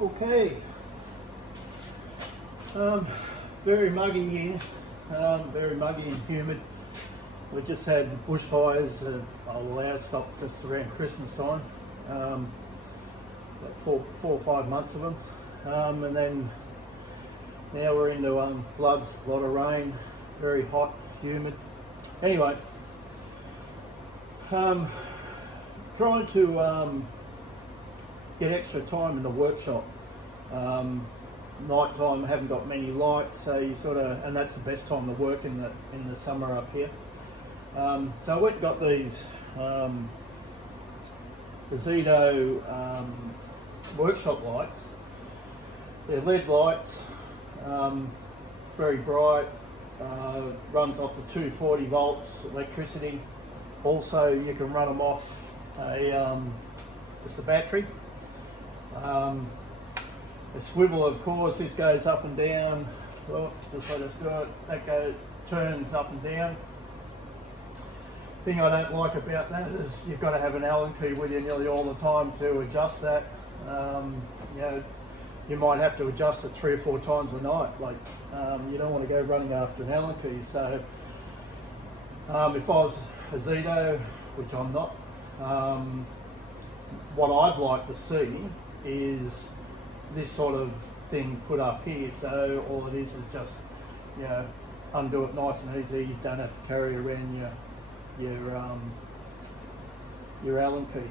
Okay. Very muggy here, very muggy and humid. We just had bushfires ours stopped just around Christmas time, about four or 5 months of them, and then now we're into floods, a lot of rain, very hot, humid. Anyway, trying to get extra time in the workshop. Night time, haven't got many lights, so you sort of, and that's the best time to work in the summer up here. So I went and got these Ozito workshop lights. They're LED lights, very bright, runs off the 240 volts electricity. Also, you can run them off just a battery. The swivel, of course, this goes up and down. Well, just let us do it. That turns up and down. Thing I don't like about that is you've got to have an Allen key with you nearly all the time to adjust that. You know, you might have to adjust it 3 or 4 times a night. Like, you don't want to go running after an Allen key. So, if I was Ozito, which I'm not, what I'd like to see is this sort of thing put up here. So all it is just, you know, undo it nice and easy. You don't have to carry around your Allen key.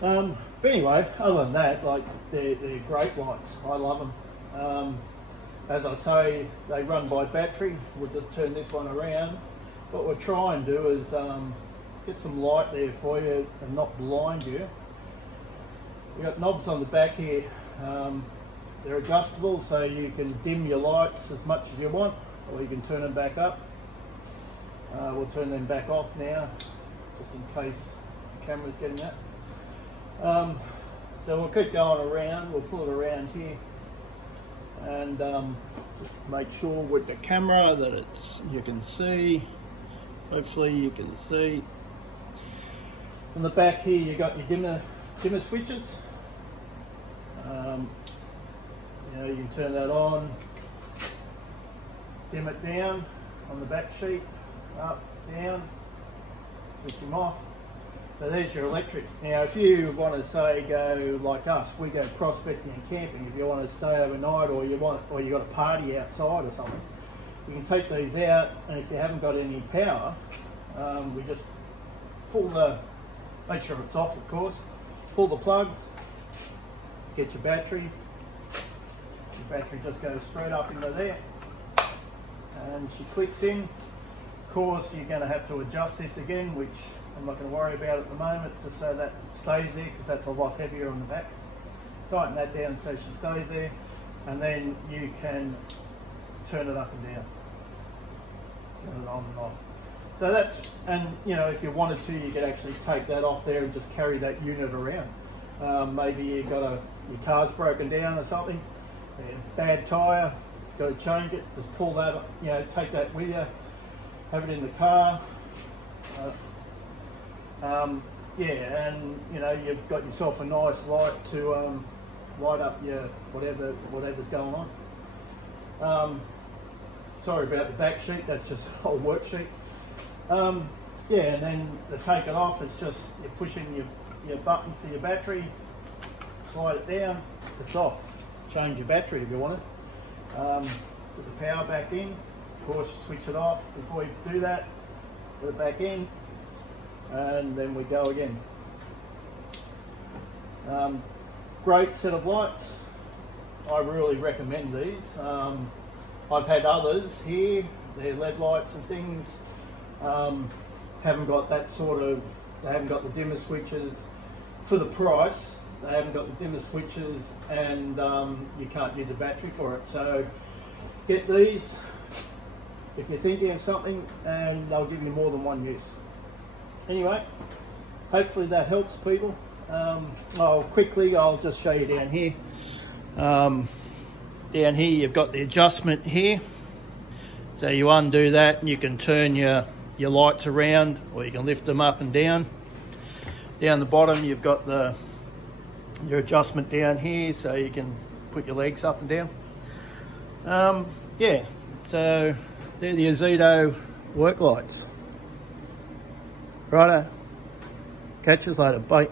But anyway, other than that, like they're great lights. I love them. As I say, they run by battery. We'll just turn this one around. What we'll try and do is get some light there for you and not blind you. We've got knobs on the back here. They're adjustable, so you can dim your lights as much as you want, or you can turn them back up. We'll turn them back off now, just in case the camera's getting that. So we'll keep going around. We'll pull it around here, and just make sure with the camera that you can see. Hopefully you can see. On the back here, you got your dimmer switches. You know, you can turn that on, dim it down on the back sheet, up, down, switch them off. So there's your electric. Now if you want to say go like us, we go prospecting and camping, if you want to stay overnight or you got a party outside or something, you can take these out, and if you haven't got any power, we just make sure it's off, of course, pull the plug, get your battery. The battery just goes straight up into there, and she clicks in. Of course, you're going to have to adjust this again, which I'm not going to worry about at the moment, just so that it stays there, because that's a lot heavier on the back. Tighten that down so she stays there, and then you can turn it up and down, turn it on and off. So that's, and you know, if you wanted to, you could actually take that off there and just carry that unit around. Maybe you got your car's broken down or something, bad tyre, got to change it, just pull that, you know, take that with you, have it in the car. Yeah, and you know, you've got yourself a nice light to light up your whatever's going on. Sorry about the back sheet, that's just a whole worksheet. Yeah, and then to take it off, it's just you're pushing your button for your battery, slide it down, it's off. Change your battery if you want it. Put the power back in, of course switch it off before you do that, put it back in, and then we go again. Great set of lights. I really recommend these. I've had others here, they're LED lights and things, haven't got that sort of, they haven't got the dimmer switches. For the price, they haven't got the dimmer switches, and you can't use a battery for it. So get these if you're thinking of something, and they'll give you more than one use. Anyway, hopefully that helps people. Quickly, I'll just show you down here. Down here you've got the adjustment here. So you undo that and you can turn your lights around, or you can lift them up and down. Down the bottom you've got the your adjustment down here so you can put your legs up and down. Yeah, so they're the Ozito work lights. Righto, catch us later, bye.